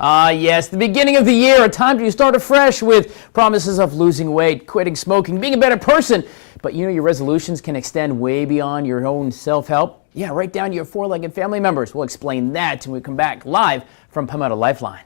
Yes, the beginning of the year, a time to start afresh with promises of losing weight, quitting smoking, being a better person. But you know your resolutions can extend way beyond your own self-help. Yeah, right down to your four-legged family members. We'll explain that when we come back live from Pawmetto Lifeline.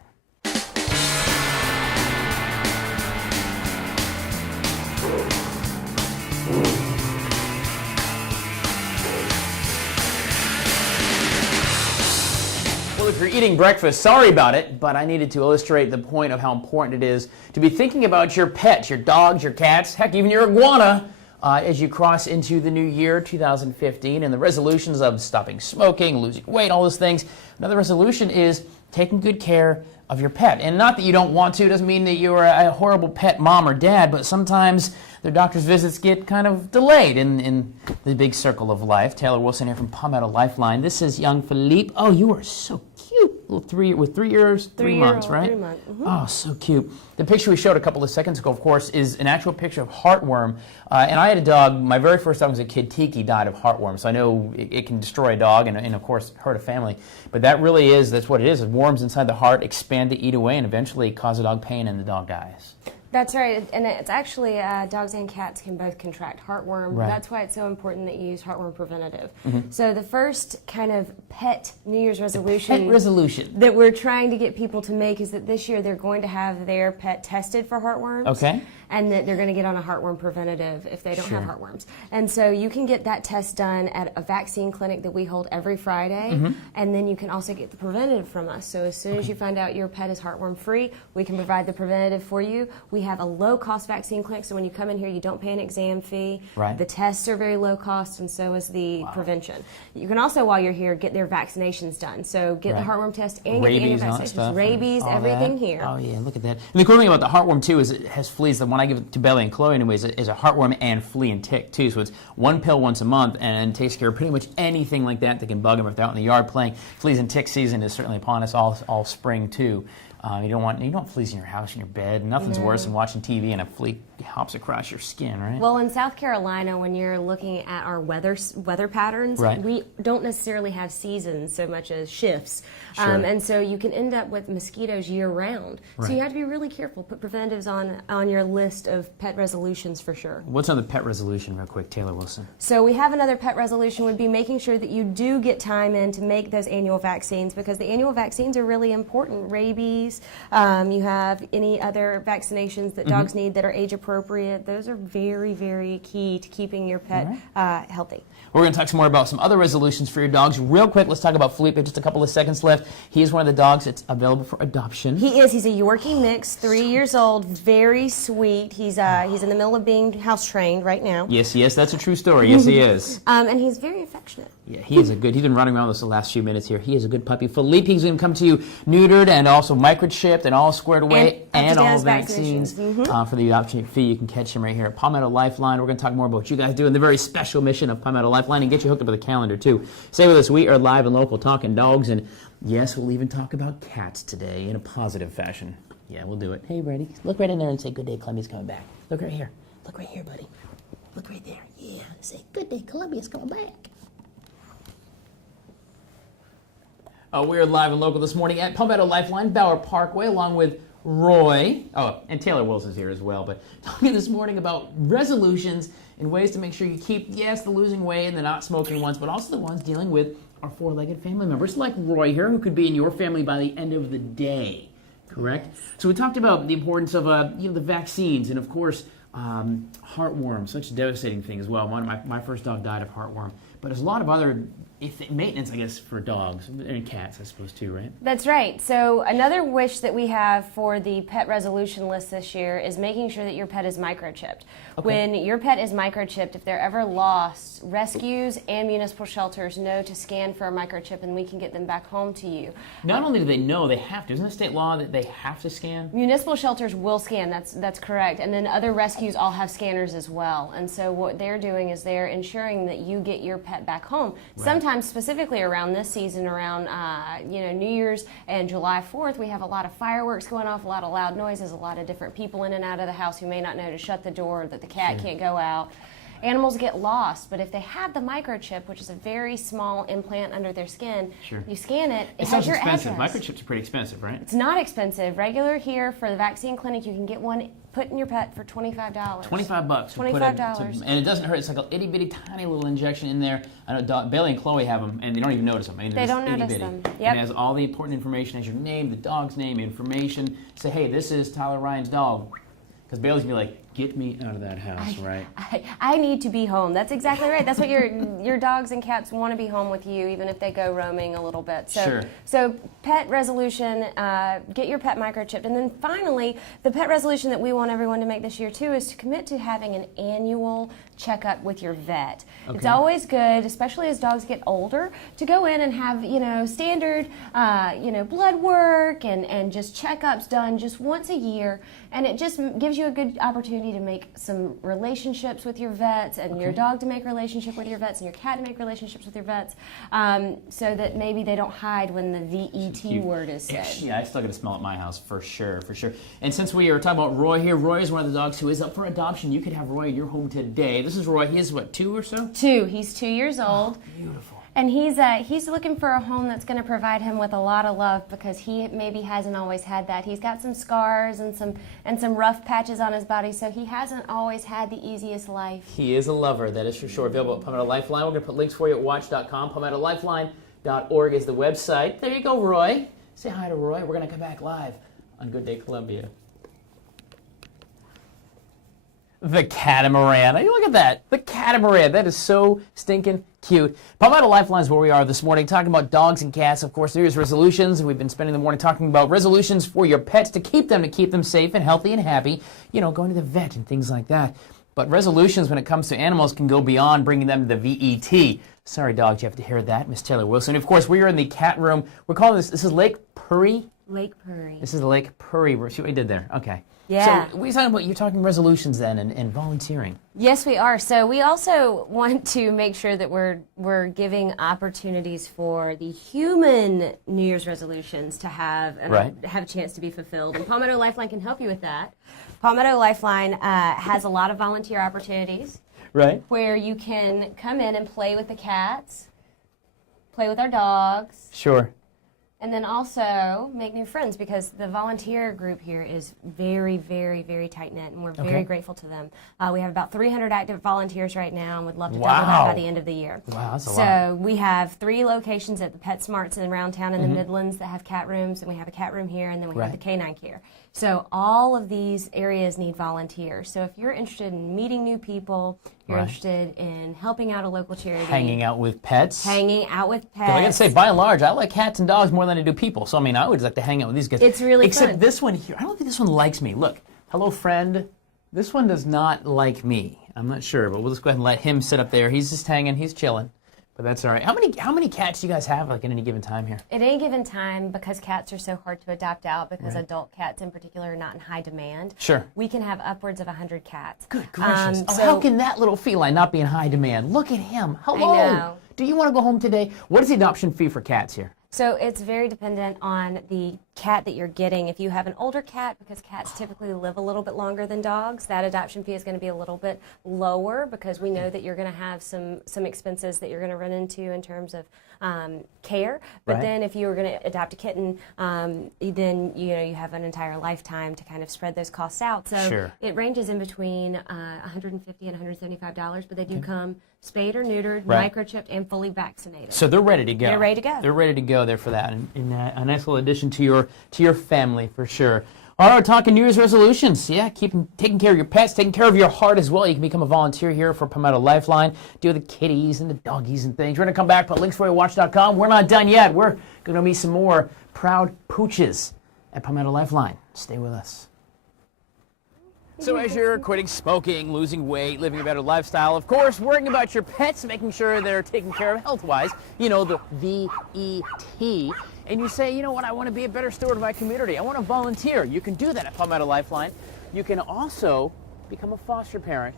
Well, if you're eating breakfast, sorry about it, but I needed to illustrate the point of how important it is to be thinking about your pets, your dogs, your cats, heck, even your iguana, as you cross into the new year, 2015, and the resolutions of stopping smoking, losing weight, all those things. Another resolution is taking good care of your pet. And not that you don't want to, doesn't mean that you're a horrible pet mom or dad, but sometimes their doctor's visits get kind of delayed in the big circle of life. Taylor Wilson here from Pawmetto Lifeline. This is young Philippe. Oh, you are so cute. Little 3 years, 3 months, right? 3 months. Mm-hmm. Oh, so cute. The picture we showed a couple of seconds ago, of course, is an actual picture of heartworm. And I had a dog, my very first dog was a kid. Tiki died of heartworm, so I know it can destroy a dog and of course, hurt a family. But that's what it is. It worms inside the heart, expand to eat away, and eventually cause a dog pain, and the dog dies. That's right, and it's actually dogs and cats can both contract heartworm. Right. That's why it's so important that you use heartworm preventative. Mm-hmm. So the first kind of pet New Year's resolution that we're trying to get people to make is that this year they're going to have their pet tested for heartworms. Okay. And that they're going to get on a heartworm preventative if they don't have heartworms. And so you can get that test done at a vaccine clinic that we hold every Friday, and then you can also get the preventative from us. So as soon as you find out your pet is heartworm free, we can provide the preventative for you. We have a low-cost vaccine clinic, so when you come in here, you don't pay an exam fee. Right. The tests are very low cost, and so is the prevention. You can also, while you're here, get their vaccinations done. So get the heartworm test and rabies get the and vaccinations. Rabies, everything that. here. Oh yeah, look at that. And the cool thing about the heartworm too is it has fleas. The one I give it to Belly and Chloe anyways is a heartworm and flea and tick too. So it's one pill once a month and takes care of pretty much anything like that can bug them if they're out in the yard playing. Fleas and tick season is certainly upon us all spring too. You don't want fleas in your house, in your bed. Nothing's worse than watching TV and a flea hops across your skin, right? Well, in South Carolina, when you're looking at our weather patterns, we don't necessarily have seasons so much as shifts. Sure. And so you can end up with mosquitoes year-round. Right. So you have to be really careful. Put preventives on your list of pet resolutions for sure. What's another pet resolution real quick, Taylor Wilson? So we have another pet resolution would be making sure that you do get time in to make those annual vaccines, because the annual vaccines are really important. Rabies, you have any other vaccinations that dogs need that are age appropriate. Those are very, very key to keeping your pet healthy. We're going to talk some more about some other resolutions for your dogs. Real quick, let's talk about Felipe. Just a couple of seconds left. He is one of the dogs that's available for adoption. He is. He's a Yorkie mix, 3 years old, very sweet. He's in the middle of being house trained right now. Yes, that's a true story. Yes, he is. And he's very affectionate. Yeah, he is he's been running around with us the last few minutes here. He is a good puppy. Felipe, he's going to come to you neutered and also microchipped and all squared away and all vaccines for the adoption fee. You can catch him right here at Pawmetto Lifeline. We're going to talk more about what you guys do in the very special mission of Pawmetto Lifeline and get you hooked up with a calendar too. Stay with us. We are live and local talking dogs, and yes, we'll even talk about cats today in a positive fashion. Yeah, we'll do it. Hey, Brady, look right in there and say, "Good day, Columbia's coming back." Look right here. Look right here, buddy. Look right there. Yeah, say, "Good day, Columbia's coming back." We're live and local this morning at Pawmetto Lifeline, Bauer Parkway, along with Roy. Oh, and Taylor Wilson's here as well. But talking this morning about resolutions and ways to make sure you keep, yes, the losing weight and the not smoking ones, but also the ones dealing with our four-legged family members, like Roy here, who could be in your family by the end of the day. Correct? So we talked about the importance of the vaccines and, of course, heartworm, such a devastating thing as well. My first dog died of heartworm. But there's a lot of other maintenance, I guess, for dogs and cats, I suppose, too, right? That's right. So another wish that we have for the pet resolution list this year is making sure that your pet is microchipped. Okay. When your pet is microchipped, if they're ever lost, rescues and municipal shelters know to scan for a microchip, and we can get them back home to you. Not only do they know, they have to. Isn't it state law that they have to scan? Municipal shelters will scan. That's correct. And then other rescues all have scanners as well. And so what they're doing is they're ensuring that you get your pet back home. Right. Sometimes, specifically around this season, around New Year's and July 4th, we have a lot of fireworks going off, a lot of loud noises, a lot of different people in and out of the house who may not know to shut the door, that the cat can't go out. Animals get lost, but if they have the microchip, which is a very small implant under their skin, you scan it, it has your expensive. address. Microchips are pretty expensive, right? It's not expensive. Regular here for the vaccine clinic, you can get one put in your pet for $25. $25. $25. And it doesn't hurt. It's like an itty bitty tiny little injection in there. I know Bailey and Chloe have them, and they don't even notice them. I mean, they don't itty notice bitty. them. Yep. And it has all the important information. It has your name, the dog's name, information. Say, hey, this is Tyler Ryan's dog. Because Bailey's gonna be like, get me out of that house, right? I need to be home. That's exactly right. That's what your dogs and cats want to be home with you, even if they go roaming a little bit. So, sure. So pet resolution, get your pet microchipped. And then finally, the pet resolution that we want everyone to make this year too is to commit to having an annual checkup with your vet. Okay. It's always good, especially as dogs get older, to go in and have, standard, blood work and just checkups done just once a year. And it just gives you a good opportunity to make some relationships with your vets, and your dog to make relationship with your vets, and your cat to make relationships with your vets, so that maybe they don't hide when the VET word is said. Yeah, I still get a smell at my house for sure. And since we are talking about Roy here, Roy is one of the dogs who is up for adoption. You could have Roy in your home today. This is Roy. He is what, 2 or so? 2. He's 2 years old. Oh, beautiful. And he's looking for a home that's going to provide him with a lot of love, because he maybe hasn't always had that. He's got some scars and some rough patches on his body, so he hasn't always had the easiest life. He is a lover, that is for sure. Available at Pawmetto Lifeline. We're going to put links for you at WACH.com. PawmettoLifeline.org is the website. There you go, Roy. Say hi to Roy. We're going to come back live on Good Day Columbia. The catamaran. Hey, look at that. The catamaran. That is so stinking cute. Pawmetto Lifeline is where we are this morning, talking about dogs and cats. Of course, New Year's resolutions. We've been spending the morning talking about resolutions for your pets to keep them safe and healthy and happy. Going to the vet and things like that. But resolutions when it comes to animals can go beyond bringing them to the VET. Sorry, dogs, you have to hear that. Miss Taylor Wilson. Of course, we are in the cat room. We're calling this is Lake Purry? Lake Purry. This is the Lake Purry. See what we did there. Okay. Yeah. So you're talking resolutions then and volunteering. Yes, we are. So we also want to make sure that we're giving opportunities for the human New Year's resolutions to have a chance to be fulfilled. And Pawmetto Lifeline can help you with that. Pawmetto Lifeline has a lot of volunteer opportunities. Right. Where you can come in and play with the cats, play with our dogs. Sure. And then also make new friends, because the volunteer group here is very, very, very tight-knit, and we're very grateful to them. We have about 300 active volunteers right now, and would love to double that by the end of the year. Wow, that's a lot. So we have 3 locations at the PetSmarts and around town in the Midlands that have cat rooms, and we have a cat room here, and then we have the canine care. So all of these areas need volunteers. So if you're interested in meeting new people, you're interested in helping out a local charity. Hanging out with pets. I got to say, by and large, I like cats and dogs more than I do people. So, I would like to hang out with these guys. It's really fun. Except this one here, I don't think this one likes me. Look, hello, friend. This one does not like me. I'm not sure, but we'll just go ahead and let him sit up there. He's just hanging. He's chilling. But that's all right. How many cats do you guys have at any given time here? At any given time, because cats are so hard to adopt out, because adult cats in particular are not in high demand. Sure. We can have upwards of 100 cats. Good gracious. How can that little feline not be in high demand? Look at him. Hello. I know. Do you want to go home today? What is the adoption fee for cats here? So it's very dependent on the cat that you're getting. If you have an older cat, because cats typically live a little bit longer than dogs, that adoption fee is going to be a little bit lower, because we know that you're going to have some expenses that you're going to run into in terms of care. But then if you were going to adopt a kitten, then you have an entire lifetime to kind of spread those costs out. So it ranges in between $150 and $175, but they do come spayed or neutered, microchipped, and fully vaccinated. So they're ready to go. They're ready to go. They're ready to go there for that, and a nice little addition to your family for sure. All right, we're talking New Year's resolutions. Yeah, taking care of your pets, taking care of your heart as well. You can become a volunteer here for Pawmetto Lifeline. Deal with the kitties and the doggies and things. We're going to come back, put links for you at WACH.com. We're not done yet. We're going to meet some more proud pooches at Pawmetto Lifeline. Stay with us. So as you're quitting smoking, losing weight, living a better lifestyle, of course, worrying about your pets, making sure they're taken care of health-wise, the VET, and you say, you know what, I want to be a better steward of my community. I want to volunteer. You can do that at Pawmetto Lifeline. You can also become a foster parent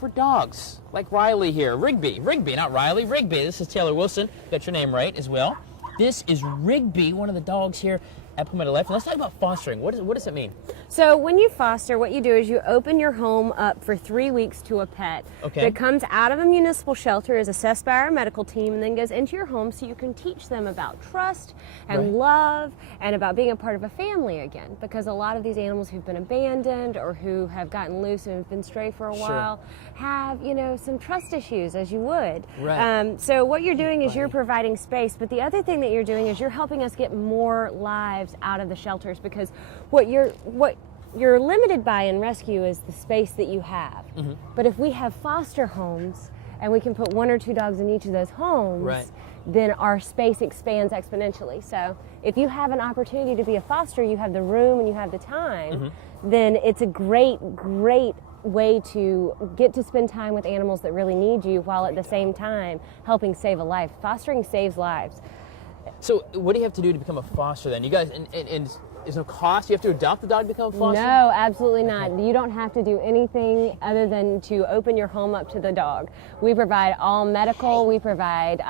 for dogs, like Riley here. Rigby, not Riley, Rigby. This is Taylor Wilson. Got your name right as well. This is Rigby, one of the dogs here at Pawmetto Lifeline. Let's talk about fostering. What does it mean? So when you foster, what you do is you open your home up for 3 weeks to a pet that comes out of a municipal shelter, is assessed by our medical team, and then goes into your home so you can teach them about trust and love and about being a part of a family again. Because a lot of these animals who've been abandoned or who have gotten loose and have been stray for a while have, you know, some trust issues, as you would. So what you're doing is you're providing space, but the other thing that you're doing is you're helping us get more lives out of the shelters, because what you're limited by in rescue is the space that you have. But if we have foster homes and we can put 1 or 2 dogs in each of those homes, then our space expands exponentially. So if you have an opportunity to be a foster, you have the room and you have the time, then it's a great way to get to spend time with animals that really need you, while at the same time helping save a life. Fostering saves lives. So what do you have to do to become a foster then? You guys, and is no cost? You have to adopt the dog to become a foster? No, absolutely not. You don't have to do anything other than to open your home up to the dog. We provide all medical, we provide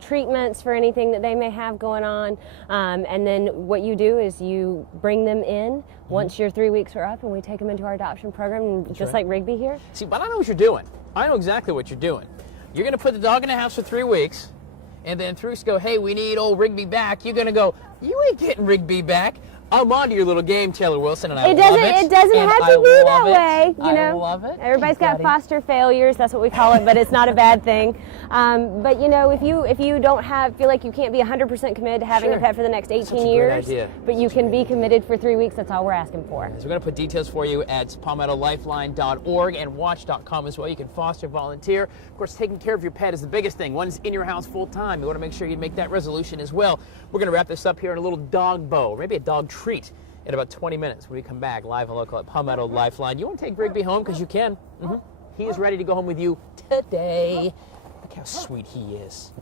treatments for anything that they may have going on, and then what you do is you bring them in once your 3 weeks are up, and we take them into our adoption program, just like Rigby here. See, but I know what you're doing. I know exactly what you're doing. You're going to put the dog in the house for 3 weeks, and then 3 weeks go, hey, we need old Rigby back. You're going to go, you ain't getting Rigby back. I'm onto your little game, Taylor Wilson, and I love it. It doesn't have to be that way. You know, I love it. Everybody's got foster failures. That's what we call it, but it's not a bad thing. But you know, if you don't feel like you can't be 100% committed to having a pet for the next 18 years, but you can be committed for 3 weeks, that's all we're asking for. So we're going to put details for you at PawmettoLifeline.org and WACH.com as well. You can foster, volunteer. Of course, taking care of your pet is the biggest thing. One's in your house full time. You want to make sure you make that resolution as well. We're going to wrap this up here in a little dog bow, or maybe a dog treat, in about 20 minutes when we come back live and local at Pawmetto Lifeline. You want to take Rigby home, because you can. He is ready to go home with you today. Look how sweet he is.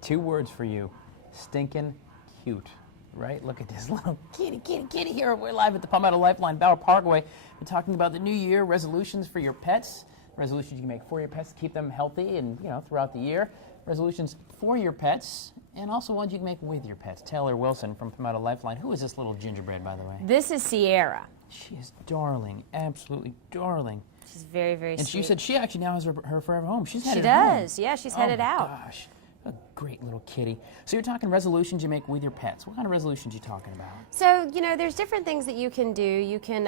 2 words for you: stinking cute. Right? Look at this little kitty here. We're live at the Pawmetto Lifeline, Bauer Parkway. We're talking about the new year resolutions for your pets. Resolutions you can make for your pets to keep them healthy and, you know, throughout the year. Resolutions for your pets, and also ones you can make with your pets. Taylor Wilson from Pawmetto Lifeline. Who is this little gingerbread, by the way? This is Sierra. She is darling, absolutely darling. She's very, very and sweet. she said she actually now has her forever home. She's headed She does. Yeah, she's headed out. Gosh, a great little kitty. So you're talking resolutions you make with your pets. What kind of resolutions are you talking about? So, you know, there's different things that you can do. You can,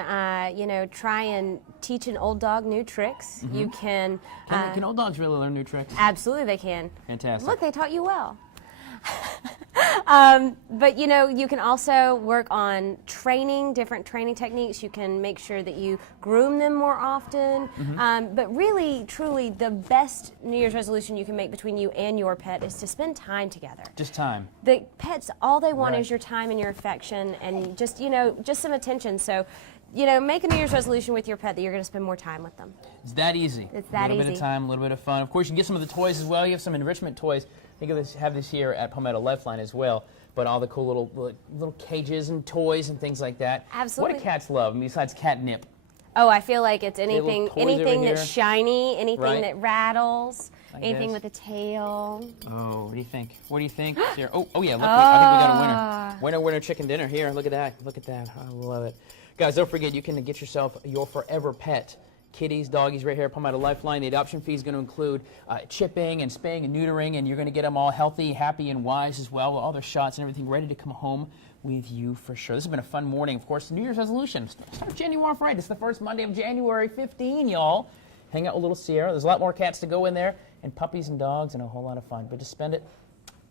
you know, try and teach an old dog new tricks. You can... Can old dogs really learn new tricks? Absolutely they can. Fantastic. Look, they taught you well. But you know, you can also work on different training techniques. You can make sure that you groom them more often. But really, truly, the best New Year's resolution you can make between you and your pet is to spend time together. Just time. The pets, all they want is your time and your affection and just, you know, just some attention. So, you know, make a New Year's resolution with your pet that you're going to spend more time with them. It's that easy. It's that easy. A little bit of time, a little bit of fun. Of course, you can get some of the toys as well. You have some enrichment toys. I think have this here at Pawmetto Lifeline as well. But all the cool little cages and toys and things like that. Absolutely. What do cats love besides catnip? Oh, I feel like it's anything here. that's shiny, anything that rattles, like anything this. with a tail. Oh, what do you think? What do you think? Here. Oh yeah, look, I think we got a winner. Winner chicken dinner here. Look at that. Look at that. I love it. Guys, don't forget, you can get yourself your forever pet. Kitties, doggies, right here at Pawmetto Lifeline. The adoption fee is going to include chipping and spaying and neutering, and you're going to get them all healthy, happy, and wise as well, with all their shots and everything ready to come home with you for sure. This has been a fun morning. Of course, New Year's resolution. Start January off right. It's the first Monday of January 15, y'all. Hang out with little Sierra. There's a lot more cats to go in there, and puppies and dogs, and a whole lot of fun. But just spend it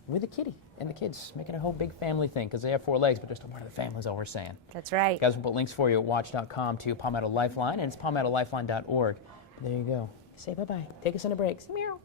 with the kitty and the kids. Make it a whole big family thing, because they have 4 legs, but they're still part of the family, is all we're saying. That's right. Guys, we'll put links for you at watch.com to Pawmetto Lifeline, and it's PawmettoLifeline.org. There you go. Say bye-bye. Take us on a break. Meow.